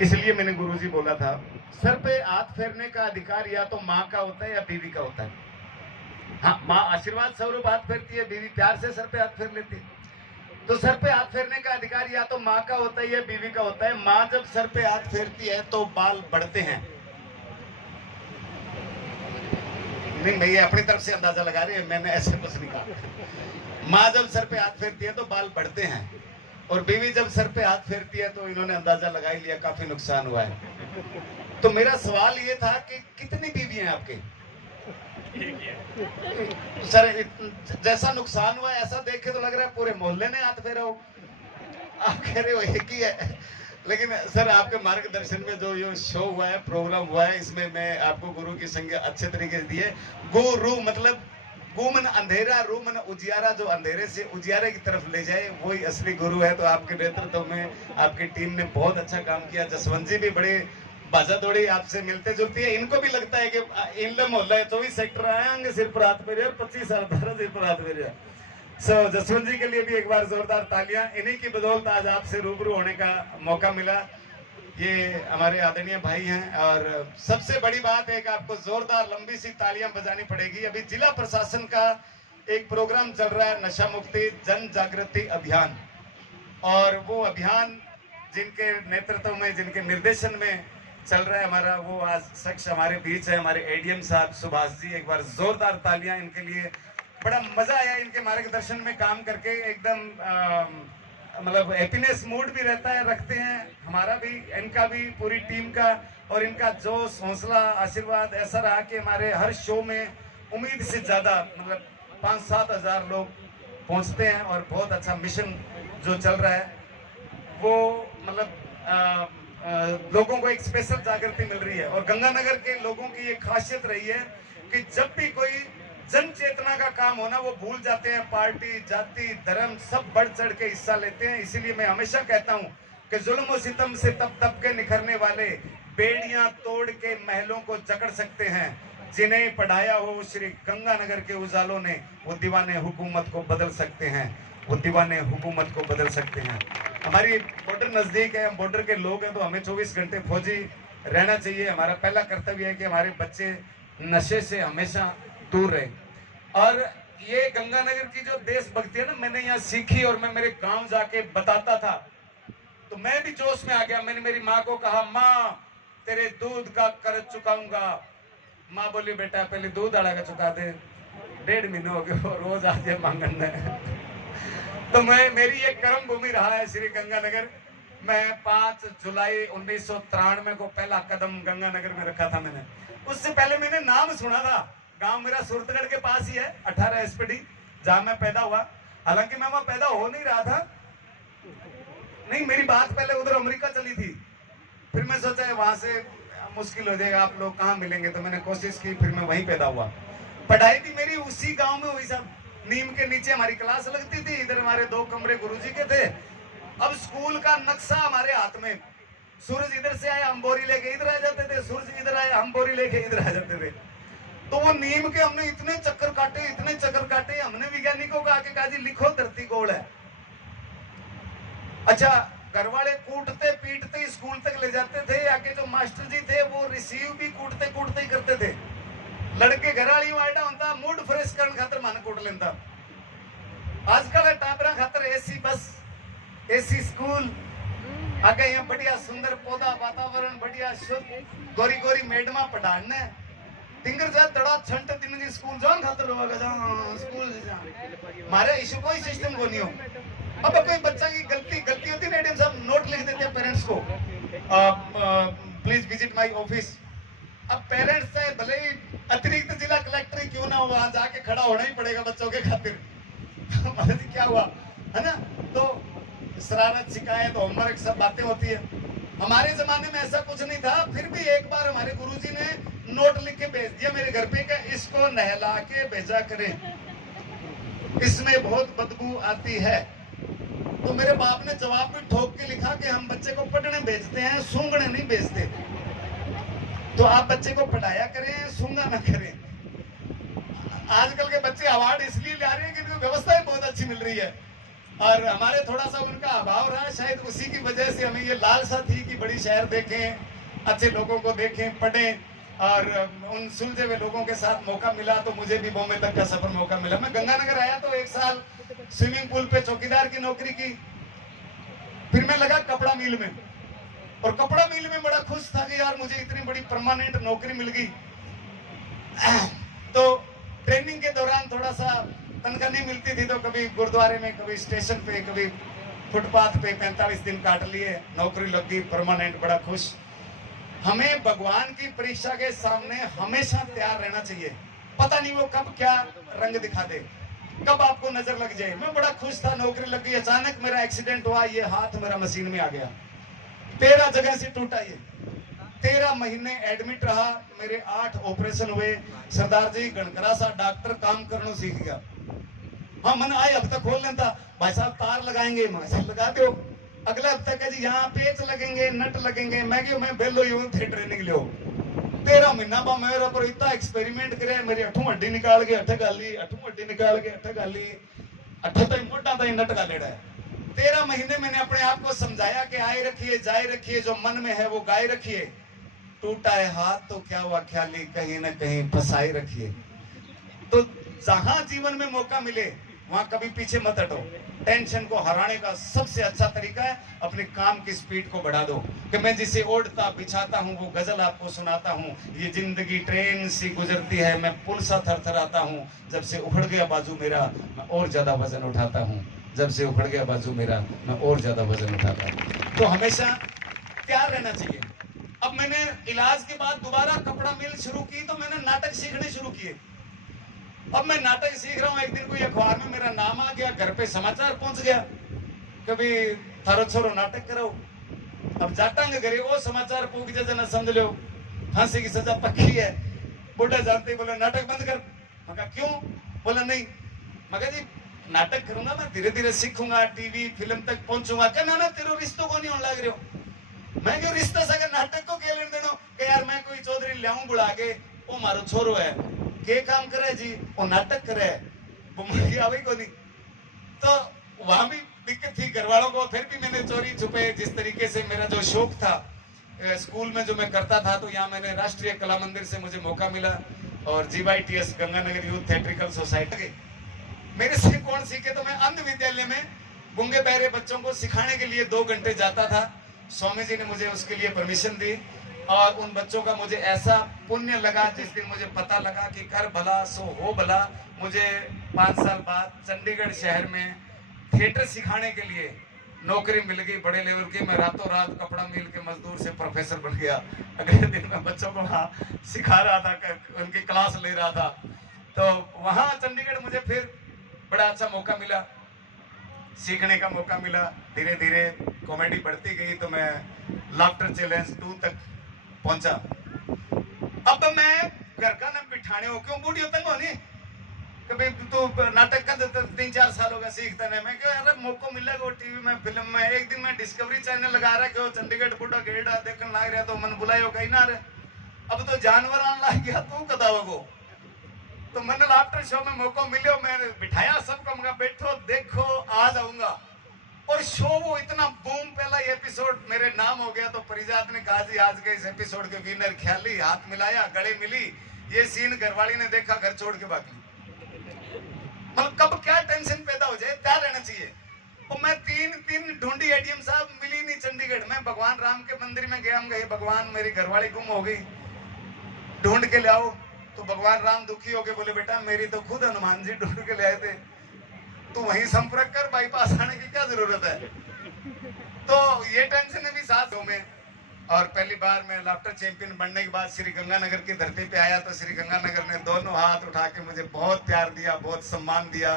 इसलिए मैंने गुरुजी बोला था, सर पे हाथ फेरने का अधिकार या तो माँ का होता है या बीवी का होता है। हाँ, माँ आशीर्वाद स्वरूप हाथ फेरती है, बीवी प्यार से सर पे हाथ फेर लेती है। तो सर पे हाथ फेरने का अधिकार या तो माँ का होता है या बीवी का होता है। माँ जब सर पे हाथ फेरती है तो बाल बढ़ते हैं। नहीं, मैं ये अपनी तरफ से अंदाजा लगा रही है, मैंने ऐसे कुछ नहीं कहा। माँ जब सर पे हाथ फेरती है तो बाल बढ़ते हैं, और बीवी जब सर पे हाथ फेरती है तो इन्होंने अंदाजा लगा ही लिया काफी नुकसान हुआ है। तो मेरा सवाल ये था कि कितनी बीवी हैं आपके? सर जैसा नुकसान हुआ ऐसा देख के तो लग रहा है पूरे मोहल्ले ने हाथ फेरा हो। आप कह रहे हो एक ही है, लेकिन सर आपके मार्गदर्शन में जो ये शो हुआ है, प्रोग्राम हुआ है, इसमें मैं आपको गुरु की संज्ञा अच्छे तरीके से दी है। गुरु मतलब गु मन अंधेरा, रू मन उजियारा, जो अंधेरे से उजियारे की तरफ ले जाए वही असली गुरु है। तो आपके नेतृत्व में आपकी टीम ने बहुत अच्छा काम किया। जसवंत जी भी बड़े बाजा दौड़ी आपसे मिलते जुलती है। इनको भी लगता है कि इन मोहल्ला 24 सेक्टर आएंगे सिर पर हाथ मेरे, 25 साल सिर पर हाथ मेरे। सो जसवंत जी के लिए भी एक बार जोरदार तालियां। इन्हीं की बदौलत आज आपसे रूबरू होने का मौका मिला। ये हमारे आदरणीय भाई हैं, और सबसे बड़ी बात है कि आपको जोरदार लंबी सी तालियां बजानी पड़ेगी। अभी जिला प्रशासन का एक प्रोग्राम चल रहा है, नशा मुक्ति जन जागृति अभियान, और वो अभियान जिनके नेतृत्व में, जिनके निर्देशन में चल रहा है हमारा, वो आज शख्स हमारे बीच है, हमारे एडीएम साहब सुभाष जी। एक बार जोरदार तालियां इनके लिए। बड़ा मजा आया इनके मार्गदर्शन में काम करके। एकदम मतलब हैप्पीनेस मूड भी रहता है, रखते हैं हमारा भी, इनका भी, पूरी टीम का। और इनका जोश, हौसला, आशीर्वाद ऐसा रहा कि हमारे हर शो में उम्मीद से ज्यादा मतलब 5-7 हजार लोग पहुंचते हैं, और बहुत अच्छा मिशन जो चल रहा है वो मतलब लोगों को एक स्पेशल जागृति मिल रही है। और गंगानगर के लोगों की ये खासियत रही है कि जब भी कोई जन चेतना का काम होना वो भूल जाते हैं, पार्टी, जाति, धर्म सब बढ़ चढ़ के हिस्सा लेते हैं। इसीलिए मैं हमेशा कहता हूं कि जुल्म और सितम से तब तब के निखरने वाले बेड़ियां तोड़ के महलों को जकड़ सकते हैं। जिन्हें पढ़ाया हो श्री गंगानगर के उजालों ने, वो दीवाने हुकूमत को बदल सकते हैं, वो दीवाने हुकूमत को बदल सकते हैं। हमारी बॉर्डर नजदीक है, हम बॉर्डर के लोग हैं, तो हमें 24 घंटे फौजी रहना चाहिए। हमारा पहला कर्तव्य है कि हमारे बच्चे नशे से हमेशा दूर रहे। और ये गंगानगर की जो देशभक्ति है ना, मैंने यहाँ सीखी, और मैं मेरे गांव जाके बताता था तो मैं भी जोश में आ गया। मैंने मेरी माँ को कहा, माँ तेरे दूध का कर्ज चुकाऊंगा। माँ बोली, बेटा पहले दूध आड़ा का चुका दे, 1.5 महीने हो गए रोज आ जाए मांगन में। तो मेरी ये कर्म भूमि रहा है श्री गंगानगर। मैं 5 जुलाई 1993 को पहला कदम गंगानगर में रखा था मैंने। उससे पहले मैंने नाम सुना था। गांव मेरा सुरतगढ़ के पास ही है, 18 एसपीडी, जहां मैं पैदा हुआ। हालांकि मैं वहां पैदा हो नहीं रहा था, नहीं, मेरी बात पहले उधर अमेरिका चली थी। फिर मैं सोचा है वहां से मुश्किल हो जाएगा, आप लोग कहाँ मिलेंगे, तो मैंने कोशिश की, फिर मैं वहीं पैदा हुआ। पढ़ाई भी मेरी उसी गांव में हुई साहब। नीम के नीचे हमारी क्लास लगती थी, इधर हमारे 2 कमरे गुरुजी के थे। अब स्कूल का नक्शा हमारे हाथ में, सूरज इधर से आया हम बोरी लेके इधर आ जाते थे, सूरज इधर आया हम बोरी लेके इधर आ जाते थे। तो वो नीम के हमने इतने चक्कर काटे, इतने चक्कर काटे, हमने वैज्ञानिकों को आके कहा जी लिखो धरती गोल है। अच्छा, घर वाले कूटते पीटते स्कूल तक ले जाते थे। आगे जो मास्टर जी थे वो रिसीव भी कूटते कूटते ही करते थे। लड़के घर वाली वाइडा होता, मूड फ्रेश करने खातर मन कूट लेता। आजकल टाबरा खातर एसी बस, एसी स्कूल, आगे यहाँ बढ़िया सुंदर पौधा, वातावरण बढ़िया शुद्ध, गोरी गोरी मैडमा पढ़ाने टिंगर जा तड़ा छंट दिन जी स्कूल जान खातर होगा जा स्कूल जा। हमारे इशू कोई सिस्टम को नहीं हो। अब कोई बच्चा की गलती होती है, एडीएम साहब नोट लिख देते हैं पेरेंट्स को, प्लीज विजिट माय ऑफिस। अब पेरेंट्स से भले ही अतिरिक्त जिला कलेक्टर ही क्यों ना हो, वहां जाके खड़ा होना ही पड़ेगा बच्चों के खातिर। क्या हुआ है ना, तो शरारत, शिकायत, होमवर्क सब बातें होती है। हमारे जमाने में ऐसा कुछ नहीं था। फिर भी एक बार हमारे गुरुजी ने नोट लिख के भेज दिया मेरे घर पे, इसको नहला के भेजा करें, इसमें बहुत बदबू आती है। तो मेरे बाप ने जवाब भी ठोक के लिखा कि हम बच्चे को पढ़ने भेजते हैं, सूंघने नहीं भेजते। तो आप बच्चे को पढ़ाया करें, सूंघा ना करें। आजकल के बच्चे अवार्ड इसलिए ला रहे हैं कि इनको व्यवस्थाएं बहुत अच्छी मिल रही है। और हमारे थोड़ा सा उनका अभाव रहा, शायद उसी की वजह से हमें ये लालसा थी कि बड़ी शहर देखें, अच्छे लोगों को देखें, पढ़ें, और उन सुलझे हुए लोगों के साथ मौका मिला तो मुझे भी बॉम्बे तक का सफर मौका मिला। मैं गंगानगर आया तो 1 साल स्विमिंग पूल पे चौकीदार की नौकरी की, फिर मैं लगा कपड़ा मिल में, और कपड़ा मिल में बड़ा खुश था कि यार मुझे इतनी बड़ी परमानेंट नौकरी मिल गई। तो ट्रेनिंग के दौरान थोड़ा सा तनख्वाह नहीं मिलती थी, तो कभी गुरुद्वारे में, कभी स्टेशन पे, कभी फुटपाथ पे 45 दिन काट लिए, नौकरी लग गई परमानेंट, बड़ा खुश। हमें भगवान की परीक्षा के सामने हमेशा तैयार रहना चाहिए, पता नहीं वो कब क्या रंग दिखा दे, कब आपको नजर लग जाए। मैं बड़ा खुश था, नौकरी लग गई, अचानक मेरा एक्सीडेंट हुआ, ये हाथ मेरा मशीन में आ गया, 13 जगह से टूटा, ये 13 महीने एडमिट रहा, मेरे 8 ऑपरेशन हुए। सरदार जी गणकरा सा डॉक्टर काम करना सीख गया। हाँ मन आए अब तक खोल लेता, भाई साहब तार लगाएंगे, मैं लगा दो, अगला हफ्ता का जी यहाँ पेच लगेंगे, नट लगेंगे, मैं क्यों मैं बेलो यूं थे ट्रेनिंग लियो। 13 महीना बा मेरे ऊपर इतना एक्सपेरिमेंट करे, मेरी 8वीं हड्डी निकाल के अठ गाली, 8वीं हड्डी निकाल के अठ गाली, 8 तक मोटा तक नट गालेड़ा है। 13 महीने मैंने अपने आप को समझाया कि आए रखिए, जाए रखिए, जो मन में है वो गाए रखिए। टूटा है हाथ तो क्या हुआ, ख्याली कहीं ना कहीं फंसाए रखिए। तो जहां जीवन में मौका मिले वहां कभी पीछे मत हटो। टेंशन को हराने का सबसे अच्छा तरीका है अपने काम की स्पीड को बढ़ा दो। कि मैं जिसे ओढ़ता बिछाता हूँ वो गजल आपको सुनाता हूँ, ये जिंदगी ट्रेन सी गुजरती है, मैं पुल सा थरथराता हूँ, जब से उखड़ गया बाजू मेरा मैं और ज्यादा वजन उठाता हूँ, जब से उखड़ गया बाजू मेरा मैं और ज्यादा वजन उठाता हूँ। तो हमेशा तैयार रहना चाहिए। अब मैंने इलाज के बाद दोबारा कपड़ा मिल शुरू की, तो मैंने नाटक सीखने शुरू किए। अब मैं नाटक सीख रहा हूँ, एक दिन कोई अखबार में मेरा नाम आ गया, घर पे समाचार पहुंच गया, कभी थारो छोरो नाटक करो। अब जाटांगे घरे वो समाचार पूछ जना समझ लो फांसी की सजा पक्की है। बुढ़ा जानते बोले नाटक बंद कर। मैं कहा क्यों? बोला नहीं। मैं कहा जी नाटक करूंगा, मैं धीरे धीरे सीखूंगा, टीवी फिल्म तक पहुंचूंगा। क्या ना तेरे रिश्तों को नहीं होने लग रहे हो। मैं क्यों रिश्ता से नाटक को क्या लेने देना कि यार मैं कोई चौधरी लियाऊं बुला के, वो मारो छोरो है के काम करे जी, वो नाटक करे, वो मुर्गी आवे को नहीं। तो वहां भी दिक्कत थी घर वालों को। फिर भी मैंने चोरी छुपे, जिस तरीके से मेरा जो शौक था स्कूल में जो मैं करता था, तो यहाँ मैंने राष्ट्रीय कला मंदिर से मुझे मौका मिला, और GYTS Ganganagar youth theatrical society मेरे से कौन सीखे। तो मैं अंध विद्यालय में गूंगे बहरे बच्चों को सिखाने के लिए 2 घंटे जाता था। स्वामी जी ने मुझे उसके लिए परमिशन दी, और उन बच्चों का मुझे ऐसा पुण्य लगा, जिस दिन मुझे पता लगा कि कर भला सो हो भला, मुझे 5 साल बाद चंडीगढ़ शहर में थिएटर सिखाने के लिए नौकरी मिल गई बड़े लेवल की। मैं रातों रात कपड़ा मिल के मजदूर से प्रोफेसर बन गया। अगले दिन मैं बच्चों को वहाँ सिखा रहा था, उनकी क्लास ले रहा था। तो वहाँ चंडीगढ़ मुझे फिर बड़ा अच्छा मौका मिला, सीखने का मौका मिला। धीरे धीरे कॉमेडी बढ़ती गई, तो मैं लाफ्टर चैलेंज 2 तक पहुंचा। अब मैं घर का न बिठाने हो क्यों बूढ़ी होता नहीं, कभी तो नाटक का 3-4 साल हो गया सीखता नहीं। मैं क्यों यार मौका मिलेगा टीवी में फिल्म में। एक दिन मैं डिस्कवरी चैनल लगा रहा क्यों चंडीगढ़ बूढ़ा गेड़ा देखने लग रहा, तो मन बुलायो कहीं ना रहे। अब तो जानवर आने लग गया, तू कदाओगो। तो मैंने लाफ्टर शो में मौका मिले, मैंने बिठाया सबको, मैं बैठो देखो आ जाऊंगा। और शो वो इतना बूम, पहला एपिसोड मेरे नाम हो गया। तो परिजात ने कहा जी आज के इस एपिसोड के विनर ख्याली, हाथ मिलाया, गले मिली। ये सीन घरवाली ने देखा, घर छोड़ के भागी। मतलब कब क्या टेंशन पैदा हो जाए, क्या रहना चाहिए। और मैं 3 ढूंढी, ADM साहब मिली नहीं चंडीगढ़ में। भगवान राम के मंदिर में गया, हम गए भगवान मेरी घरवाली गुम हो गई, ढूंढ के ले आओ। तो भगवान राम दुखी हो गए, बोले बेटा मेरी तो खुद हनुमान जी ढूंढ के ले आए थे, तू वहीं संपर्क कर, बाईपास आने की क्या जरूरत है। तो ये टेंशन भी साथ हो में। और पहली बार मैं लाफ्टर चैंपियन बनने के बाद श्री गंगानगर की धरती पे आया, तो श्री गंगानगर ने दोनों हाथ उठा के मुझे बहुत प्यार दिया, बहुत सम्मान दिया।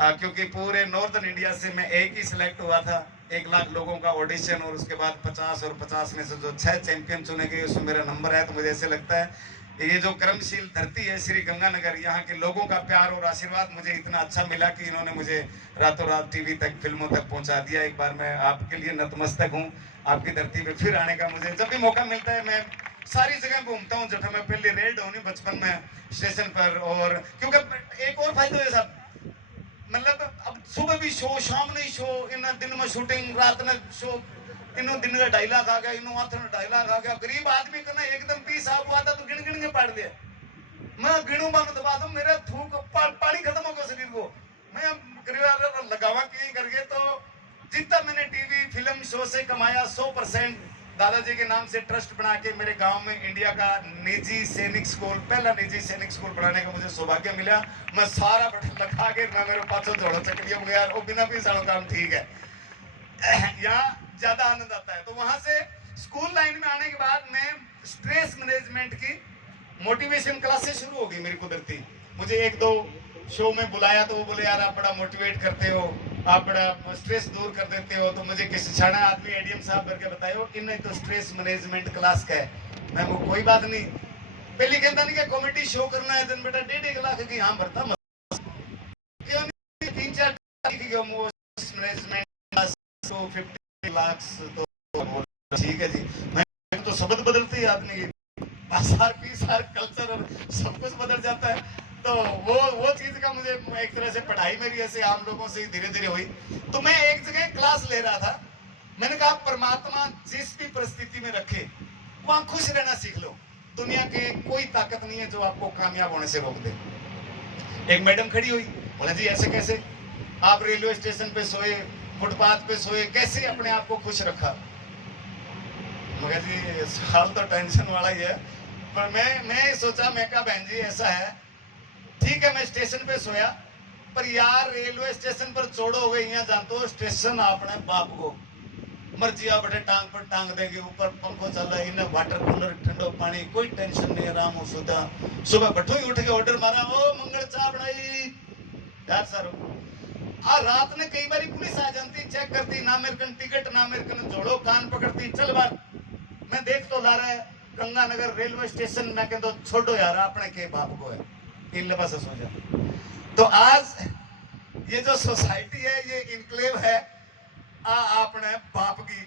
क्योंकि पूरे नॉर्दर्न इंडिया से मैं एक ही सिलेक्ट हुआ था, 1 लाख लोगों का ऑडिशन, और उसके बाद 50 और 50 में से जो 6 चैंपियन चुने गए उसमें मेरा नंबर है। तो मुझे ऐसे लगता है ये जो कर्मशील धरती है श्री गंगानगर, यहाँ के लोगों का प्यार और आशीर्वाद मुझे इतना अच्छा मिला कि इन्होंने मुझे रातों रात टीवी तक, फिल्मों तक पहुंचा दिया। एक बार मैं आपके लिए नतमस्तक हूँ, आपकी धरती पे फिर आने का मुझे जब भी मौका मिलता है मैं सारी जगह घूमता हूँ। जब मैं पहले रेड होनी बचपन में स्टेशन पर, और क्योंकि एक और फायदा है साहब, मतलब अब सुबह भी शो, शाम ने शो, इन दिन में शूटिंग, रात में शो, इन दिन का डायलॉग आ गया, इन माथे में डायलॉग आ गया। गरीब आदमी का ना एकदम पीस आप हुआ था तो गिन गिन के पाड़ दिया। मैं गिनू बानू दबा दूं, मेरा थूक पानी खत्म हो गया शरीर को। मैं गरीब लगावा की करके तो जितना मैंने टीवी फिल्म शो से कमाया 100% दादाजी के नाम से ट्रस्ट बना के मेरे गांव में इंडिया का निजी सैनिक स्कूल, पहला निजी सैनिक स्कूल बनाने का मुझे सौभाग्य मिला। मैं सारा बटन लगा के मैं मेरे पाछो जोड़ा चक्रिया में गया, वो बिना भी सारा काम ठीक है। यहाँ ज्यादा आनंद आता है। तो वहां से स्कूल लाइन में आने के बाद मैं स्ट्रेस मैनेजमेंट की मोटिवेशन क्लासेस शुरू हो गई मेरी कुदरती। मुझे एक दो शो में बुलाया तो वो बोले यार आप बड़ा मोटिवेट करते हो, आप बड़ा स्ट्रेस दूर कर देते हो। तो मुझे किसी छाना आदमी एडीएम साहब करके बताए हो इन तो स्ट्रेस मैनेजमेंट क्लास का है। मैं वो कोई बात नहीं, पहले कहता नहीं कि कॉमेडी शो करना है दिन बेटा 1.5 लाख की यहाँ भरता क्यों नहीं, 3-4 मैनेजमेंट क्लास तो 50 लाख तो ठीक है जी। मैं तो शब्द बदलते ही आदमी आसार पीसार कल्चर और सब कुछ बदल जाता है। तो वो चीज का मुझे एक तरह से पढ़ाई मेरी ऐसे आम लोगों से धीरे धीरे हुई। तो मैं एक जगह क्लास ले रहा था, मैंने कहा परमात्मा जिस भी परिस्थिति में रखे वहां खुश रहना सीख लो। दुनिया के कोई ताकत नहीं है जो आपको कामयाब होने से रोक दे। एक मैडम खड़ी हुई, बोला जी ऐसे कैसे, आप रेलवे स्टेशन पे सोए, फुटपाथ पे सोए, कैसे अपने आप को खुश रखा। मगर जी सवाल तो टेंशन वाला ही है, पर मैं सोचा, मैं कहा बहन जी ऐसा है, ठीक है मैं स्टेशन पे सोया, पर यार रेलवे स्टेशन पर छोड़ो हुए यहाँ जानते हो स्टेशन अपने बाप को मर्जी आ बड़े टांग पर टांग देगी, ऊपर पंखो चल रहा है, इन्हें वाटर कूलर, ठंडो पानी, कोई टेंशन नहीं, आराम हो सुधा। सुबह बैठो ही उठ के ऑर्डर मारा, ओ मंगल चाय बनाई यार सर। रात में कई बार पुलिस आ जाती, चेक करती, ना मेरे कन टिकट, ना मेरे कन जोड़ो, कान पकड़ती, चल बार मैं देख तो ला रहा है गंगानगर रेलवे स्टेशन। मैं कहता छोड़ो यार अपने के बाप को है, इन लबा से सो जा। तो आज ये जो सोसाइटी है ये इनक्लेव है अपने बाप की।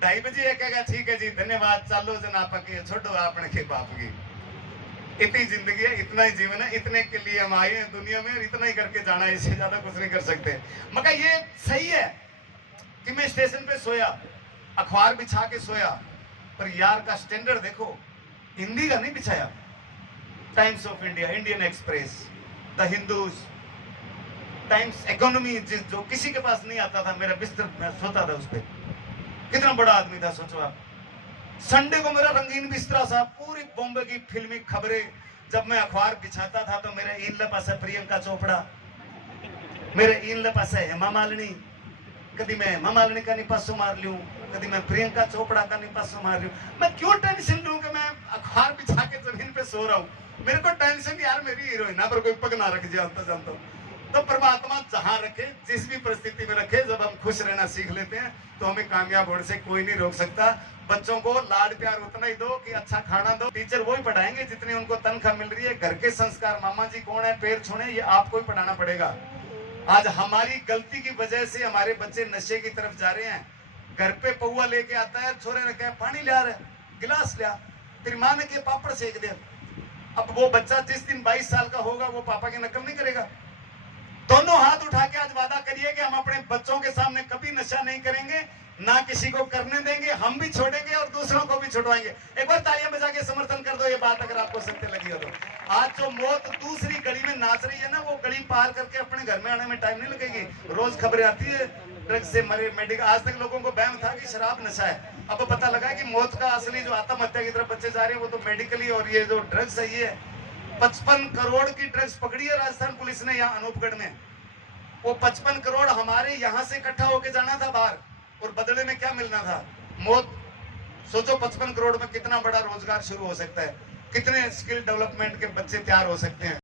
2:30 बजे कहेगा ठीक है जी धन्यवाद, चालो जन आप छोड़ो अपने के बाप की। इतनी जिंदगी है, इतना ही जीवन है, इतने के लिए हम आए हैं दुनिया में, इतना ही करके जाना है, इससे ज्यादा कुछ नहीं कर सकते। मगर ये सही है कि मैं स्टेशन पे सोया, अखबार बिछा के सोया, पर यार का स्टैंडर्ड देखो, हिंदी का नहीं बिछाया। Times of India, Indian express, the Hindus, times economy, जो किसी के पास नहीं आता था, मेरा बिस्तर मैं सोता था उस पर। कितना बड़ा आदमी था सोचो आप। संडे को मेरा रंगीन बिस्तरा था, पूरी बॉम्बे की फिल्मी खबरें। जब मैं अखबार बिछाता था तो मेरे इन पास है प्रियंका चोपड़ा, मेरे इन पास है हेमा मालिनी, कभी मैं हेमा मालिनी का निपासो मार लूं, कभी मैं प्रियंका चोपड़ा का निपासो मार लूं। मैं क्यों टेंशन लूं कि मैं अखबार बिछा के जमीन पे सो रहा हूं। मेरे को टेंशन यार मेरी हीरोइना पर कोई पग ना रख जानता जानता। तो परमात्मा जहां रखे, जिस भी परिस्थिति में रखे, जब हम खुश रहना सीख लेते हैं तो हमें कामयाब होने से कोई नहीं रोक सकता। बच्चों को लाड प्यार उतना ही दो कि अच्छा खाना दो, टीचर वही पढ़ाएंगे जितनी उनको तनख्वाह मिल रही है। घर के संस्कार, मामा जी कौन है, पैर छूने, ये आपको ही पढ़ाना पड़ेगा। आज हमारी गलती की वजह से हमारे बच्चे नशे की तरफ जा रहे हैं। घर पे पौआ लेके आता है, छोरे ने कहा पानी ले आ रहा है, गिलास लिया, तेरी माँ ने कहा पापड़ सेक दे। अब वो बच्चा जिस दिन 22 साल का होगा वो पापा की नकल नहीं करेगा। दोनों हाथ उठा के आज वादा करिए कि हम अपने बच्चों के सामने कभी नशा नहीं करेंगे, ना किसी को करने देंगे, हम भी छोड़ेंगे और दूसरों को भी छुड़वाएंगे। एक बार तालियां बजा के समर्थन कर दो ये बात अगर आपको सत्य लगी हो तो। आज जो मौत दूसरी गली में नाच रही है ना, वो गली पार करके अपने घर में आने में टाइम नहीं लगेगी। रोज खबरें आती है ड्रग्स से मरे, मेडिकल। आज तक लोगों को वहम था कि शराब नशा है, अब पता लगा कि मौत का असली जो आत्महत्या की तरफ बच्चे जा रहे हैं वो तो मेडिकली, और ये जो ड्रग्स है ये 55 करोड़ की ड्रग्स पकड़ी है राजस्थान पुलिस ने यहाँ अनूपगढ़ में। वो 55 करोड़ हमारे यहाँ से इकट्ठा होके जाना था बाहर, और बदले में क्या मिलना था, मौत। सोचो 55 करोड़ में कितना बड़ा रोजगार शुरू हो सकता है, कितने स्किल डेवलपमेंट के बच्चे तैयार हो सकते हैं।